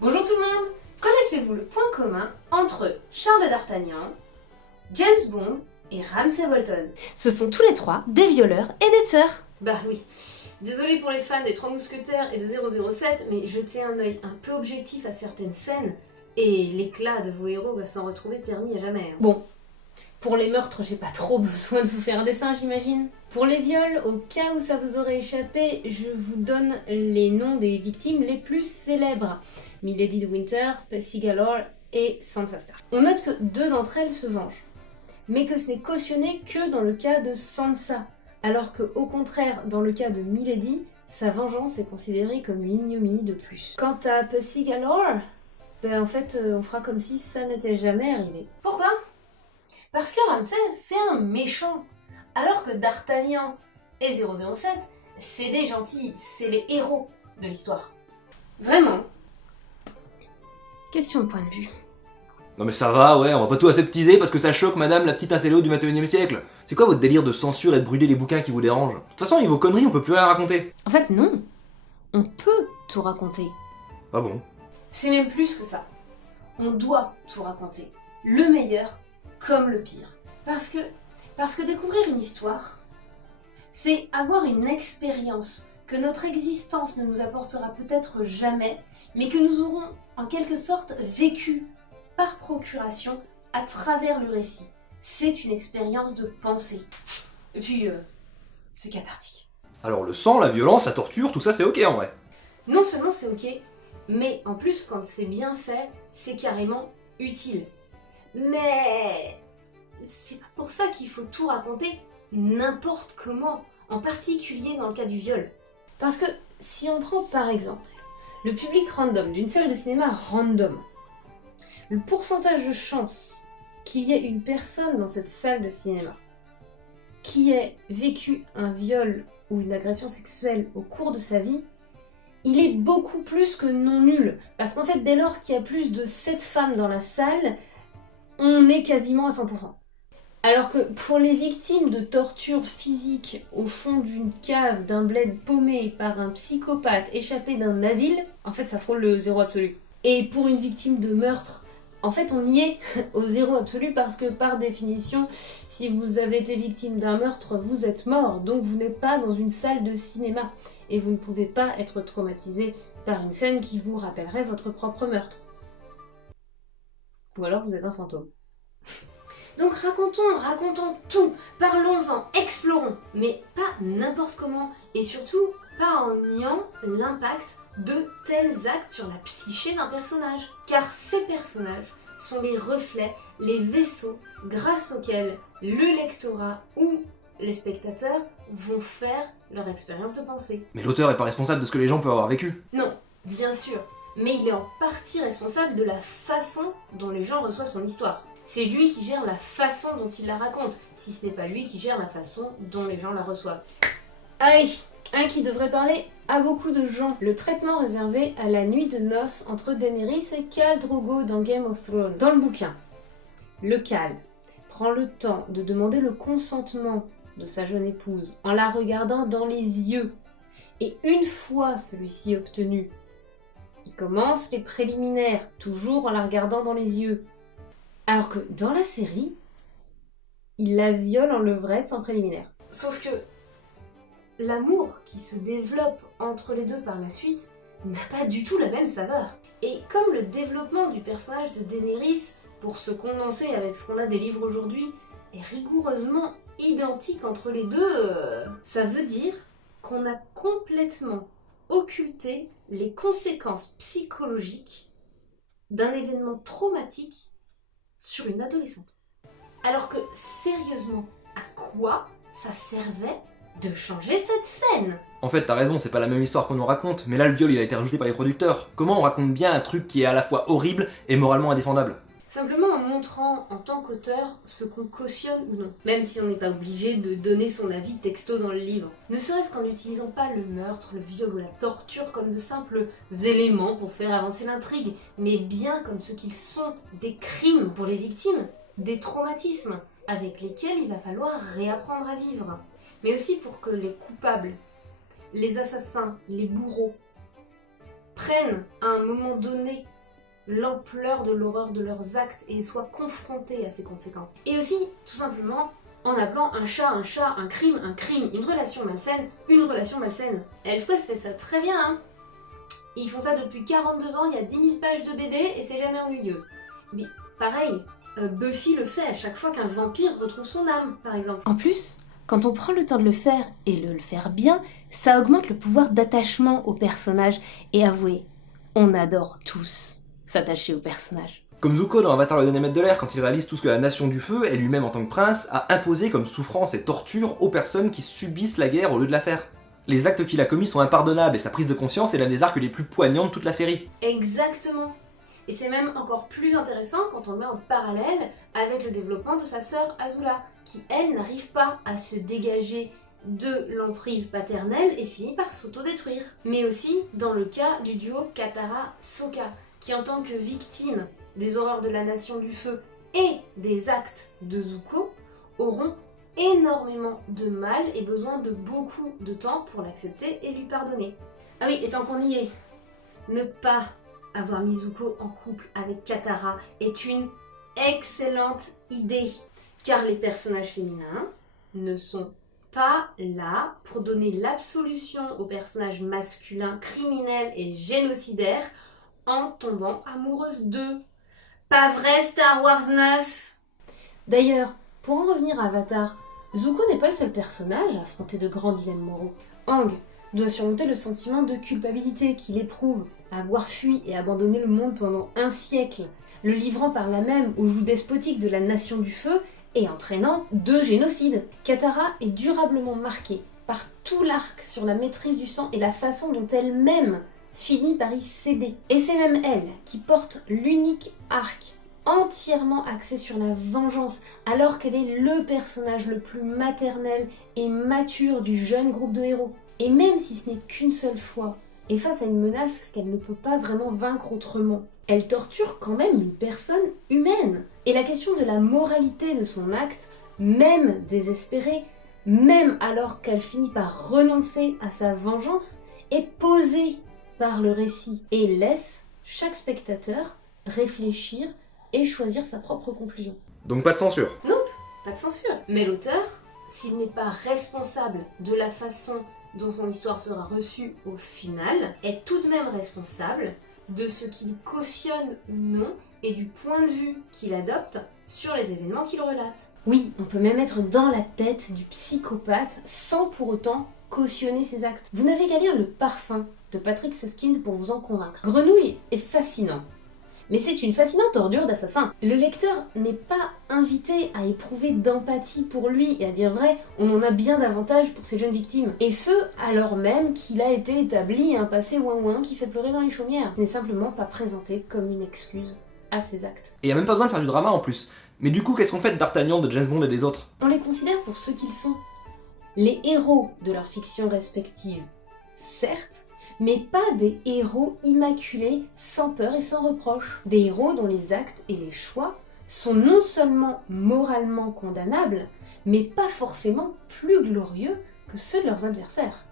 Bonjour tout le monde! Connaissez-vous le point commun entre Charles d'Artagnan, James Bond et Ramsay Bolton? Ce sont tous les trois des violeurs et des tueurs. Bah oui. Désolée pour les fans des Trois Mousquetaires et de 007, mais jetez un œil un peu objectif à certaines scènes et l'éclat de vos héros va s'en retrouver terni à jamais. Bon, pour les meurtres, j'ai pas trop besoin de vous faire un dessin, j'imagine. Pour les viols, au cas où ça vous aurait échappé, je vous donne les noms des victimes les plus célèbres. Milady de Winter, Percy Galore et Sansa Stark. On note que 2 d'entre elles se vengent, mais que ce n'est cautionné que dans le cas de Sansa, alors que, au contraire, dans le cas de Milady, sa vengeance est considérée comme une ignominie de plus. Quant à Percy Galore, en fait, on fera comme si ça n'était jamais arrivé. Pourquoi? Parce que Ramsay, c'est un méchant, alors que D'Artagnan et 007, c'est des gentils, c'est les héros de l'histoire. Vraiment. Question de point de vue. Non mais ça va, ouais, on va pas tout aseptiser parce que ça choque madame la petite intello du 21e siècle. C'est quoi votre délire de censure et de brûler les bouquins qui vous dérangent? De toute façon, niveau conneries, on peut plus rien raconter. En fait, non. On peut tout raconter. Ah bon? C'est même plus que ça. On doit tout raconter. Le meilleur comme le pire. Parce que découvrir une histoire, c'est avoir une expérience que notre existence ne nous apportera peut-être jamais, mais que nous aurons en quelque sorte vécu par procuration à travers le récit. C'est une expérience de pensée. Et puis, c'est cathartique. Alors le sang, la violence, la torture, tout ça c'est ok en vrai. Non seulement c'est ok, mais en plus quand c'est bien fait, c'est carrément utile. Mais c'est pas pour ça qu'il faut tout raconter n'importe comment, en particulier dans le cas du viol. Parce que si on prend par exemple le public random d'une salle de cinéma random, le pourcentage de chance qu'il y ait une personne dans cette salle de cinéma qui ait vécu un viol ou une agression sexuelle au cours de sa vie, il est beaucoup plus que non nul. Parce qu'en fait, dès lors qu'il y a plus de 7 femmes dans la salle, on est quasiment à 100%. Alors que pour les victimes de torture physique au fond d'une cave d'un bled paumé par un psychopathe échappé d'un asile, en fait ça frôle le zéro absolu. Et pour une victime de meurtre, en fait on y est au zéro absolu parce que par définition, si vous avez été victime d'un meurtre, vous êtes mort, donc vous n'êtes pas dans une salle de cinéma et vous ne pouvez pas être traumatisé par une scène qui vous rappellerait votre propre meurtre. Ou alors vous êtes un fantôme. Donc racontons tout, parlons-en, explorons, mais pas n'importe comment, et surtout pas en niant l'impact de tels actes sur la psyché d'un personnage. Car ces personnages sont les reflets, les vaisseaux grâce auxquels le lectorat ou les spectateurs vont faire leur expérience de pensée. Mais l'auteur est pas responsable de ce que les gens peuvent avoir vécu. Non, bien sûr, mais il est en partie responsable de la façon dont les gens reçoivent son histoire. C'est lui qui gère la façon dont il la raconte, si ce n'est pas lui qui gère la façon dont les gens la reçoivent. Allez, un qui devrait parler à beaucoup de gens. Le traitement réservé à la nuit de noces entre Daenerys et Khal Drogo dans Game of Thrones. Dans le bouquin, le Khal prend le temps de demander le consentement de sa jeune épouse en la regardant dans les yeux. Et une fois celui-ci obtenu, il commence les préliminaires, toujours en la regardant dans les yeux. Alors que dans la série, il la viole en levrette sans préliminaire. Sauf que l'amour qui se développe entre les deux par la suite n'a pas du tout la même saveur. Et comme le développement du personnage de Daenerys, pour se condenser avec ce qu'on a des livres aujourd'hui, est rigoureusement identique entre les deux, ça veut dire qu'on a complètement occulté les conséquences psychologiques d'un événement traumatique sur une adolescente. Alors que, sérieusement, à quoi ça servait de changer cette scène? En fait, t'as raison, c'est pas la même histoire qu'on nous raconte, mais là le viol il a été rajouté par les producteurs. Comment on raconte bien un truc qui est à la fois horrible et moralement indéfendable? Simplement en montrant en tant qu'auteur ce qu'on cautionne ou non, même si on n'est pas obligé de donner son avis texto dans le livre. Ne serait-ce qu'en n'utilisant pas le meurtre, le viol ou la torture comme de simples éléments pour faire avancer l'intrigue, mais bien comme ce qu'ils sont, des crimes pour les victimes, des traumatismes avec lesquels il va falloir réapprendre à vivre. Mais aussi pour que les coupables, les assassins, les bourreaux prennent à un moment donné l'ampleur de l'horreur de leurs actes et soient confrontés à ces conséquences. Et aussi, tout simplement, en appelant un chat, un crime, une relation malsaine, une relation malsaine. Elfquest fait ça très bien, hein. Ils font ça depuis 42 ans, il y a 10 000 pages de BD et c'est jamais ennuyeux. Mais pareil, Buffy le fait à chaque fois qu'un vampire retrouve son âme, par exemple. En plus, quand on prend le temps de le faire et de le faire bien, ça augmente le pouvoir d'attachement au personnage. Et avouez, on adore tous s'attacher au personnage. Comme Zuko dans Avatar le dernier maître de l'air, quand il réalise tout ce que la Nation du Feu, et lui-même en tant que prince, a imposé comme souffrance et torture aux personnes qui subissent la guerre au lieu de la faire. Les actes qu'il a commis sont impardonnables et sa prise de conscience est l'un des arcs les plus poignants de toute la série. Exactement. Et c'est même encore plus intéressant quand on le met en parallèle avec le développement de sa sœur Azula, qui elle n'arrive pas à se dégager de l'emprise paternelle et finit par s'autodétruire. Mais aussi dans le cas du duo Katara-Sokka, qui en tant que victime des horreurs de la Nation du Feu et des actes de Zuko, auront énormément de mal et besoin de beaucoup de temps pour l'accepter et lui pardonner. Ah oui, et tant qu'on y est, ne pas avoir mis Zuko en couple avec Katara est une excellente idée, car les personnages féminins ne sont pas là pour donner l'absolution aux personnages masculins criminels et génocidaires en tombant amoureuse d'eux. Pas vrai Star Wars 9 ? D'ailleurs, pour en revenir à Avatar, Zuko n'est pas le seul personnage à affronter de grands dilemmes moraux. Aang doit surmonter le sentiment de culpabilité qu'il éprouve à avoir fui et abandonné le monde pendant un siècle, le livrant par là même au joug despotique de la Nation du Feu et entraînant 2 génocides. Katara est durablement marquée par tout l'arc sur la maîtrise du sang et la façon dont elle-même finit par y céder. Et c'est même elle qui porte l'unique arc entièrement axé sur la vengeance, alors qu'elle est le personnage le plus maternel et mature du jeune groupe de héros. Et même si ce n'est qu'une seule fois, et face à une menace qu'elle ne peut pas vraiment vaincre autrement, elle torture quand même une personne humaine. Et la question de la moralité de son acte, même désespérée, même alors qu'elle finit par renoncer à sa vengeance, est posée par le récit et laisse chaque spectateur réfléchir et choisir sa propre conclusion. Donc pas de censure. Pas de censure. Mais l'auteur, s'il n'est pas responsable de la façon dont son histoire sera reçue au final, est tout de même responsable de ce qu'il cautionne ou non et du point de vue qu'il adopte sur les événements qu'il relate. Oui, on peut même être dans la tête du psychopathe sans pour autant cautionner ses actes. Vous n'avez qu'à lire Le Parfum de Patrick Suskind pour vous en convaincre. Grenouille est fascinant, mais c'est une fascinante ordure d'assassin. Le lecteur n'est pas invité à éprouver d'empathie pour lui, et à dire vrai, on en a bien davantage pour ces jeunes victimes. Et ce, alors même qu'il a été établi un passé ouin-ouin qui fait pleurer dans les chaumières. Ce n'est simplement pas présenté comme une excuse à ses actes. Et y a même pas besoin de faire du drama en plus. Mais du coup, qu'est-ce qu'on fait de D'Artagnan, de James Bond et des autres ? On les considère pour ce qu'ils sont. Les héros de leurs fictions respectives, certes, mais pas des héros immaculés, sans peur et sans reproche. Des héros dont les actes et les choix sont non seulement moralement condamnables, mais pas forcément plus glorieux que ceux de leurs adversaires.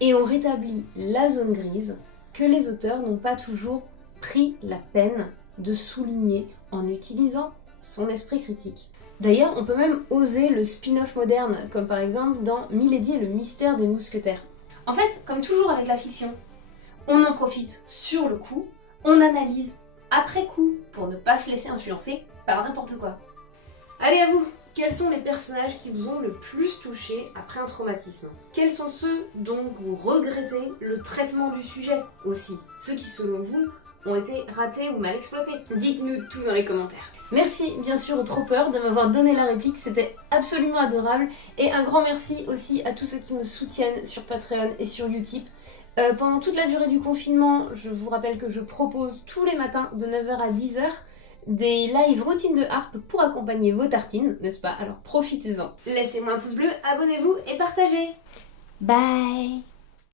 Et on rétablit la zone grise que les auteurs n'ont pas toujours pris la peine de souligner en utilisant son esprit critique. D'ailleurs, on peut même oser le spin-off moderne, comme par exemple dans Milady et le mystère des mousquetaires. En fait, comme toujours avec la fiction, on en profite sur le coup, on analyse après coup pour ne pas se laisser influencer par n'importe quoi. Allez à vous, quels sont les personnages qui vous ont le plus touché après un traumatisme ? Quels sont ceux dont vous regrettez le traitement du sujet aussi ? Ceux qui selon vous ont été ratés ou mal exploités ? Dites-nous tout dans les commentaires. Merci bien sûr aux troppers de m'avoir donné la réplique, c'était absolument adorable. Et un grand merci aussi à tous ceux qui me soutiennent sur Patreon et sur Utip. Pendant toute la durée du confinement, je vous rappelle que je propose tous les matins de 9h à 10h des live routines de harpe pour accompagner vos tartines, n'est-ce pas? Alors profitez-en. Laissez-moi un pouce bleu, abonnez-vous et partagez. Bye.